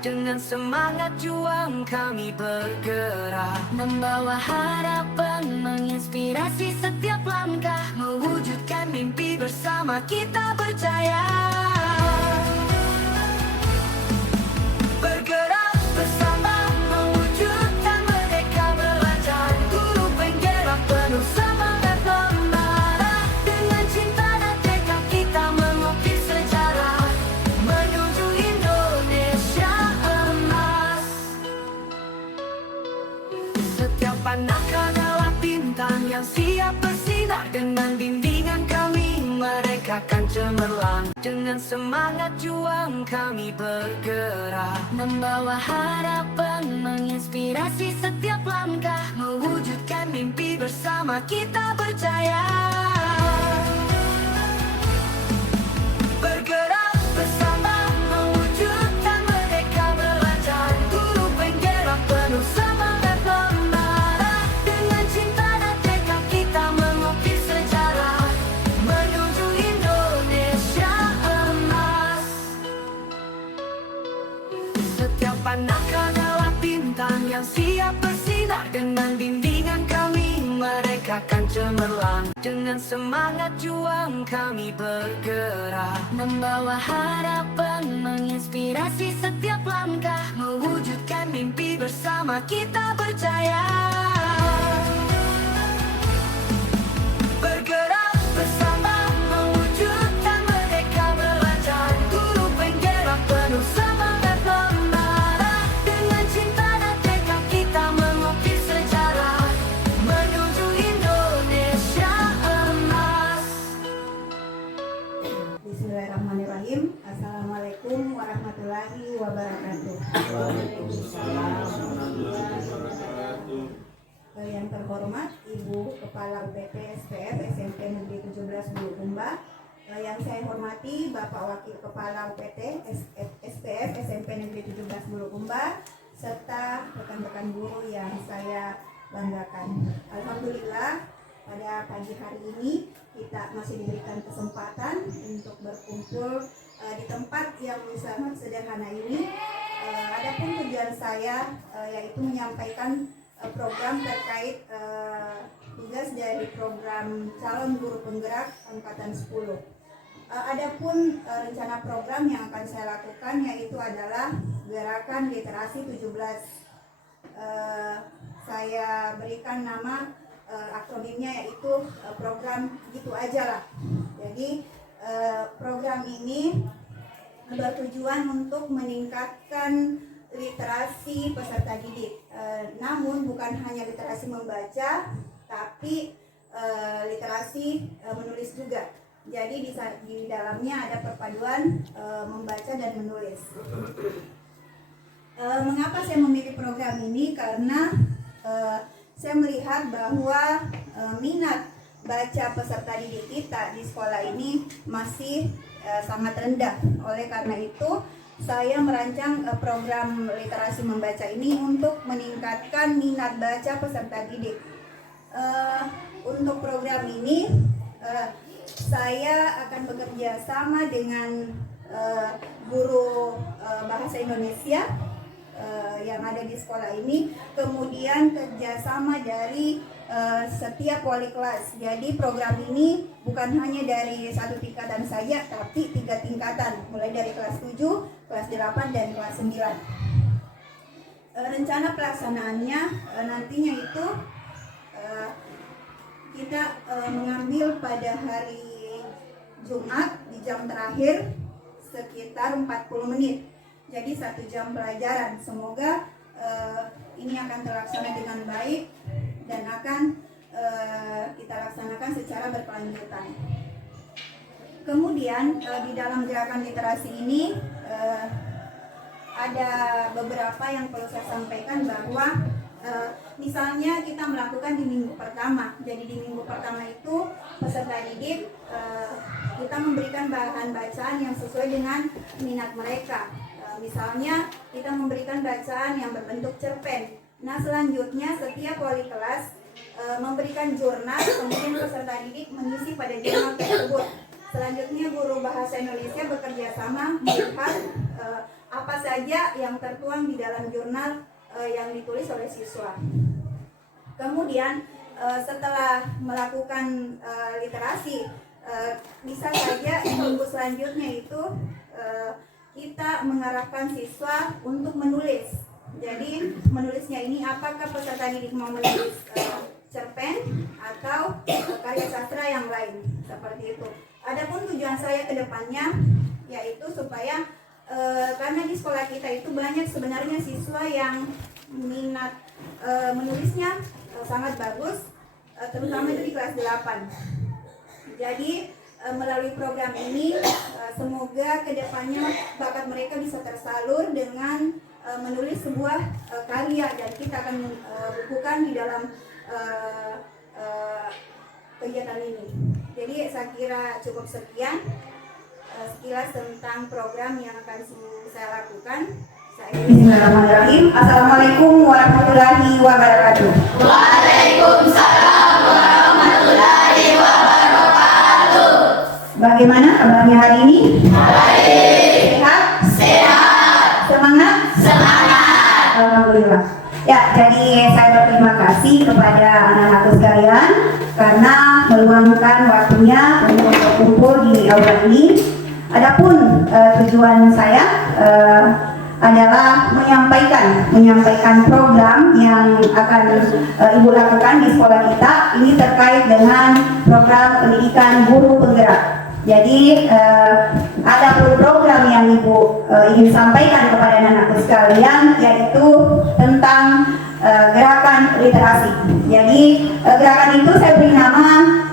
Dengan semangat juang kami bergerak, membawa harapan, menginspirasi setiap langkah, mewujudkan mimpi bersama kita percaya. Bergerak bersama, mewujudkan merdeka belajar, guru penggerak penuh semangat membara. Dengan cinta dan tekad kita mengukir sejarah menuju Indonesia emas. Setiap anak adalah bintang yang siap bersinar. Dengan bimbingan kami mereka akan cemerlang. Dengan semangat juang kami bergerak, membawa harapan, menginspirasi setiap langkah, mewujudkan mimpi bersama kita percaya. Bergerak bersama, mewujudkan merdeka belajar, guru penggerak penuh semangat membara. Dengan cinta dan tekad kita mengukir sejarah menuju Indonesia emas. Setiap anak adalah bintang yang siap bersinar. Dengan bimbingan kami mereka akan cemerlang. Dengan semangat juang kami bergerak, membawa harapan, menginspirasi setiap langkah, mewujudkan mimpi bersama kita percaya. Bergerak bersama, mewujudkan merdeka belajar, guru penggerak penuh semangat membara. Dengan cinta dan tekad kita mengukir sejarah menuju Indonesia emas. Bismillahirrahmanirrahim. Assalamualaikum warahmatullahi wabarakatuh. Yang terhormat Ibu Kepala UPT SPF SMP Negeri 17 Bulukumba, yang saya hormati Bapak Wakil Kepala UPT SPF SMP Negeri 17 Bulukumba, serta rekan-rekan guru yang saya banggakan. Alhamdulillah, pada pagi hari ini kita masih diberikan kesempatan untuk berkumpul di tempat yang sangat sederhana ini. Adapun tujuan saya yaitu menyampaikan program terkait tugas dari program calon guru penggerak angkatan 10. Adapun rencana program yang akan saya lakukan yaitu adalah gerakan literasi 17. Saya berikan nama akronimnya yaitu program gitu aja lah. Jadi program ini bertujuan untuk meningkatkan literasi peserta didik, namun bukan hanya literasi membaca, tapi literasi menulis juga. Jadi di dalamnya ada perpaduan membaca dan menulis. Mengapa saya memilih program ini? Karena saya melihat bahwa minat baca peserta didik kita di sekolah ini masih sangat rendah. Oleh karena itu, saya merancang program literasi membaca ini untuk meningkatkan minat baca peserta didik. Untuk program ini, saya akan bekerja sama dengan guru bahasa Indonesia yang ada di sekolah ini, kemudian kerjasama dari setiap wali kelas. Jadi program ini bukan hanya dari satu tingkatan saja, tapi 3 tingkatan, mulai dari kelas 7, kelas 8, dan kelas 9. Rencana pelaksanaannya nantinya itu kita mengambil pada hari Jumat di jam terakhir sekitar 40 menit. Jadi 1 jam pelajaran. Semoga ini akan terlaksana dengan baik dan akan kita laksanakan secara berkelanjutan. Kemudian di dalam gerakan literasi ini ada beberapa yang perlu saya sampaikan, bahwa misalnya kita melakukan di minggu pertama. Jadi di minggu pertama itu peserta didik kita memberikan bahan bacaan yang sesuai dengan minat mereka. Misalnya kita memberikan bacaan yang berbentuk cerpen. Nah, selanjutnya setiap wali kelas memberikan jurnal, kemudian peserta didik mengisi pada jurnal tersebut. Selanjutnya guru bahasa Indonesia bekerja sama melihat apa saja yang tertuang di dalam jurnal yang ditulis oleh siswa. Kemudian setelah melakukan literasi, bisa saja minggu selanjutnya itu kita mengarahkan siswa untuk menulis. Jadi menulisnya ini apakah peserta didik mau menulis cerpen atau karya sastra yang lain, seperti itu. Adapun tujuan saya ke depannya yaitu supaya karena di sekolah kita itu banyak sebenarnya siswa yang minat menulisnya sangat bagus, terutama itu di kelas 8. Jadi melalui program ini semoga kedepannya bakat mereka bisa tersalur dengan menulis sebuah karya, dan kita akan bukukan di dalam kegiatan ini. Jadi saya kira cukup sekian sekilas tentang program yang akan saya lakukan. Bismillahirrahmanirrahim. Assalamualaikum warahmatullahi wabarakatuh. Waalaikumsalam warahmatullahi wabarakatuh. Bagaimana kabarnya hari ini? Baik. Sehat? Sehat. Semangat? Semangat. Alhamdulillah. Ya, jadi saya berterima kasih kepada anak-anakku sekalian karena meluangkan waktunya untuk berkumpul di aula ini. Adapun tujuan saya adalah menyampaikan program yang akan Ibu lakukan di sekolah kita. Ini terkait dengan program pendidikan guru penggerak. Jadi ada program yang Ibu ingin sampaikan kepada anak-anakku sekalian, yaitu tentang gerakan literasi. Jadi gerakan itu saya beri nama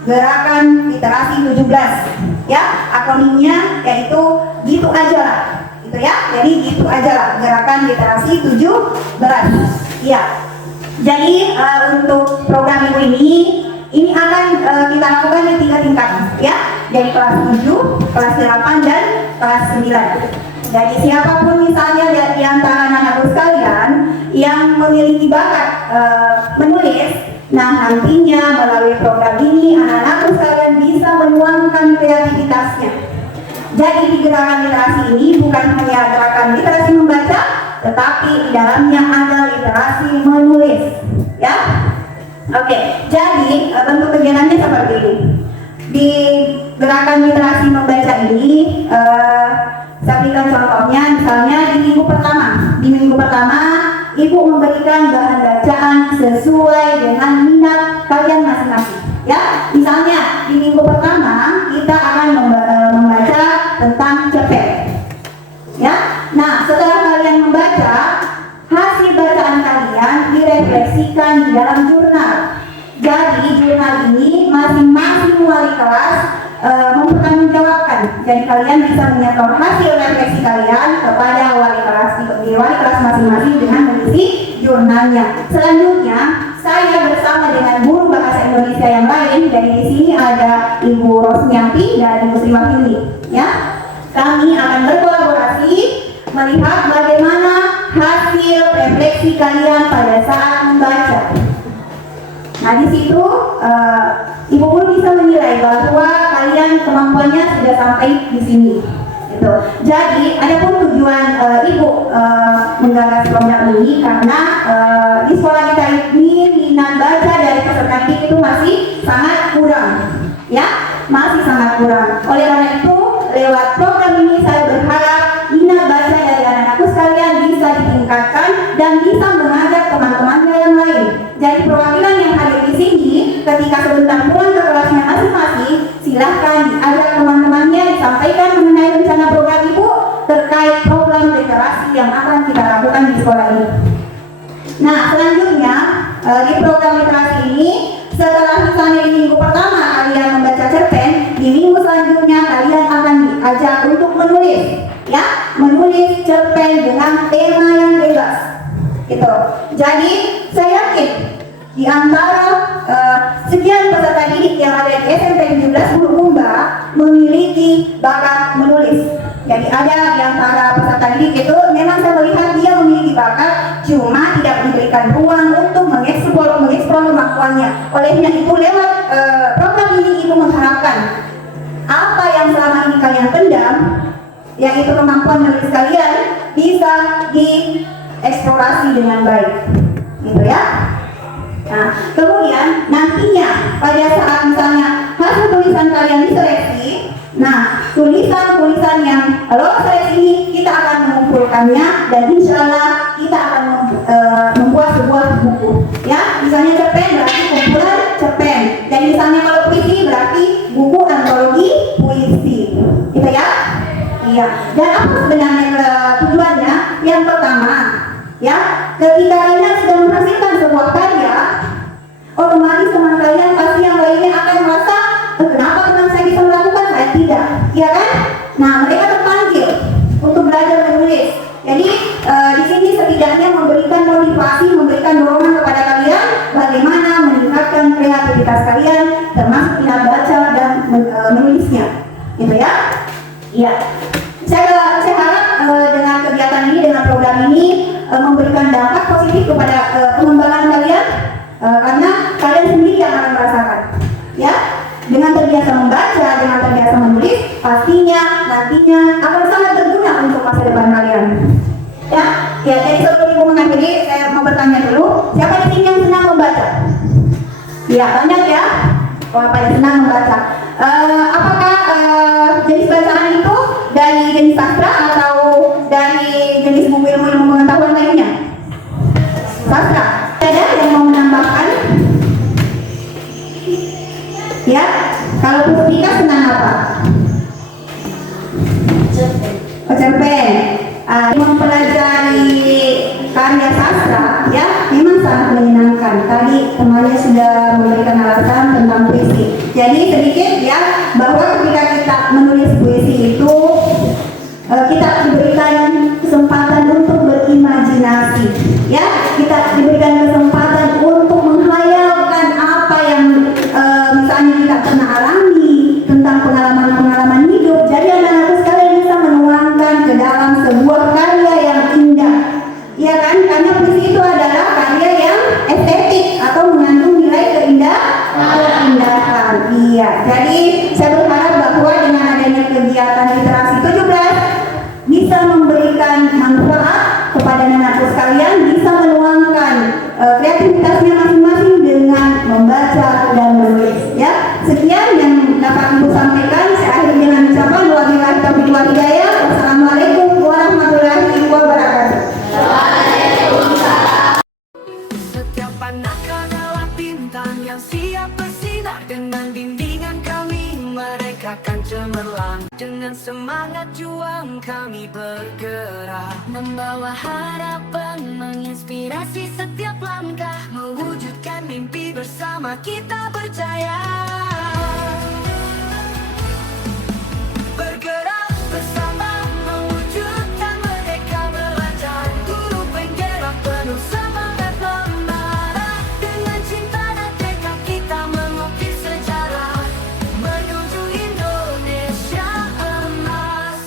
Gerakan Literasi 17. Ya, akronimnya yaitu gitu aja lah. Gitu ya. Jadi gitu aja lah, Gerakan Literasi 17. Ya. Jadi untuk program Ibu ini akan kita lakukan di 3 tingkatan, ya. Jadi kelas 7, kelas 8 dan kelas 9. Jadi siapapun misalnya di antara anak-anak sekalian yang memiliki bakat menulis, nah nantinya melalui program ini anak-anak sekalian bisa menuangkan kreativitasnya. Jadi di gerakan literasi ini bukan hanya gerakan literasi membaca, tetapi di dalamnya ada literasi menulis, ya. Oke, jadi bentuk kegiatannya seperti ini. Di gerakan literasi membaca ini, saya berikan contohnya, misalnya di minggu pertama. Di minggu pertama, Ibu memberikan bahan bacaan sesuai dengan minat kalian masing-masing. Ya, misalnya di minggu pertama kita akan membaca tentang cerpen. Ya, nah setelah kalian membaca, hasil bacaan kalian direfleksikan di dalam jurnal. Jadi jurnal ini masing-masing wali kelas mempertanggungjawabkan. Jadi kalian bisa menyetor hasil refleksi kalian kepada wali kelas di wali kelas masing-masing dengan mengisi jurnalnya. Selanjutnya saya bersama dengan guru bahasa Indonesia yang lain. Dari di sini ada Ibu Rosmiati dan Ibu Sri Wahyuni. Ya, kami akan berkolaborasi melihat bagaimana hasil refleksi kalian pada saat membaca. Nah di situ Ibu guru bisa menilai bahwa kalian kemampuannya sudah sampai di sini. Gitu. Jadi adapun tujuan Ibu menggagas program ini karena di sekolah kita ini minat baca dari peserta didik itu masih sangat kurang, ya, masih sangat kurang. Oleh karena itu lewat program ini saya berharap minat baca dari anak-anakku sekalian bisa ditingkatkan dan bisa mengajak teman-temannya yang lain. Jadi perwakilan yang hadir di sini ketika sebentar pulang ke kelasnya masing-masing, silahkan diajak teman-temannya disampaikan mengenai rencana program Ibu terkait program literasi yang akan kita lakukan di sekolah ini. Nah selanjutnya di program literasi ini, setelah misalnya di minggu pertama kalian membaca cerpen, di minggu selanjutnya kalian akan diajak untuk menulis, ya, menulis cerpen dengan tema yang bebas, gitu. Jadi saya yakin di antara sekian peserta didik yang ada di SMP 17 Bulukumba memiliki bakat menulis. Jadi ada di antara peserta didik itu memang saya melihat dia memiliki bakat, cuma tidak diberikan ruang untuk mengeksplor kemampuannya. Olehnya itu lewat program ini Ibu mengharapkan apa yang selama ini kalian pendam, yaitu kemampuan menulis kalian, bisa dieksplorasi dengan baik, gitu ya. Nah, kemudian nantinya pada saat misalnya hasil tulisan kalian diseleksi, nah tulisan-tulisan yang lolos seleksi ini kita akan mengumpulkannya dan insya Allah kita akan membuat sebuah buku. Ya, misalnya cerpen berarti kumpulan cerpen, dan misalnya kalau puisi berarti buku antologi puisi, gitu ya. Iya. Dan apa sebenarnya tujuannya? Yang pertama, ya, ketika kalian sudah menghasilkan sebuah karya, otomatis teman kalian pasti yang lainnya akan merasa, kenapa teman saya bisa melakukan, saya tidak, ya kan? Nah, mereka terpanggil untuk belajar menulis. Jadi di sini setidaknya memberikan motivasi, memberikan dorongan kepada kalian bagaimana meningkatkan kreativitas kalian, termasuk minat baca dan menulisnya, gitu ya? Iya. Saya harap dengan kegiatan ini, dengan program ini memberikan dampak positif kepada pengembangan kalian, karena kalian sendiri yang akan merasakan, ya. Dengan terbiasa membaca, dengan terbiasa menulis, pastinya nantinya akan sangat berguna untuk masa depan kalian. Ya, jadi sebelum ibu mengakhiri, saya mau bertanya dulu, siapa di sini yang senang membaca? Ya, banyak ya. Pada senang membaca. Apakah jenis bacaan itu dari jenis sastra atau dari jenis buku ilmu pengetahuan lainnya? Sastra. Ada yang mau menambahkan? Ya, kalau Puspika senang apa? Cerpen. Mempelajari karya sastra, ya, memang sangat menyenangkan. Tadi temannya sudah memberikan alasan tentang puisi. Jadi sedikit ya, bahwa ketika kita menulis puisi itu kita diberikan kesempatan untuk berimajinasi, ya, kita diberikan kesempatan untuk menghayalkan apa yang misalnya kita pernah alami tentang pengalaman-pengalaman hidup. Jadi anak-anak sekalian bisa menuangkan ke dalam sebuah karya yang indah, ya kan? Karena puisi itu adalah karya yang estetik atau mengandung nilai keindahan. Iya. Jadi saya berharap bahwa dengan adanya kegiatan literasi 17 bisa memberikan manfaat kepada anak-anak sekalian, bisa menuangkan kreativitasnya masing-masing dengan membaca dan menulis. Ya, sekian yang dapat Ibu sampaikan. Saya akhiri dengan ucapan wabillahi taufiq wal hidayah. Wassalamualaikum warahmatullahi wabarakatuh. Setiap anak adalah bintang yang siap bersinar. Dengan bimbingan kami mereka akan cemerlang. Dengan semangat juang kami bergerak, membawa harapan, menginspirasi setiap langkah, mewujudkan mimpi bersama kita percaya. Bergerak bersama, mewujudkan merdeka belajar. Guru penggerak penuh semangat membara. Dengan cinta dan tekad kita mengukir sejarah menuju Indonesia emas.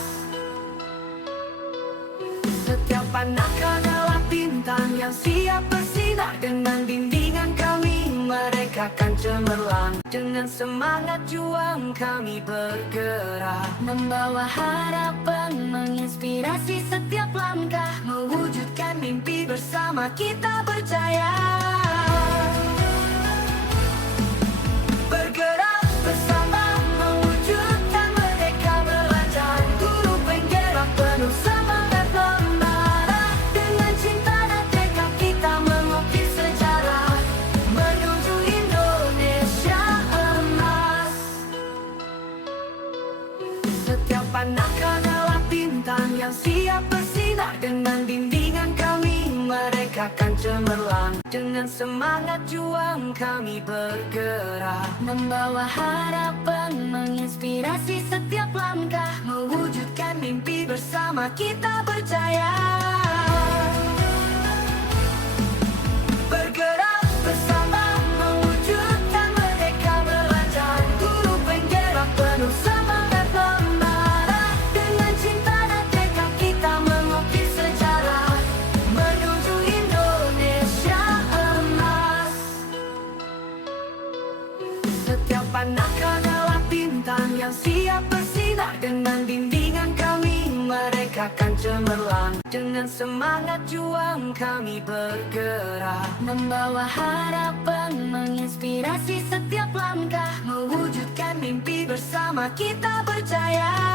Setiap anak adalah bintang yang siap bersinar. Dengan bimbingan kami mereka akan cemerlang. Dengan semangat juang kami bergerak, membawa harapan, menginspirasi setiap langkah, mewujudkan mimpi bersama kita percaya. Bergerak bersama, mewujudkan merdeka belajar. Guru penggerak penuh semangat membara. Dengan cinta dan tekad kita mengukir sejarah menuju Indonesia emas. Setiap anak adalah bintang yang siap bersinar. Dengan bimbingan kami mereka akan cemerlang. Dengan semangat juang kami bergerak, membawa harapan, menginspirasi setiap langkah, mewujudkan mimpi bersama kita percaya. Bergerak bersama, mewujudkan merdeka belajar. Guru penggerak penuh semangat membara. Dengan cinta dan tekad kita mengukir sejarah menuju Indonesia emas. Setiap anak adalah bintang yang siap bersinar. Dengan bimbingan kami mereka akan cemerlang. Dengan semangat juang kami bergerak, membawa harapan, menginspirasi setiap langkah, mewujudkan mimpi bersama kita percaya.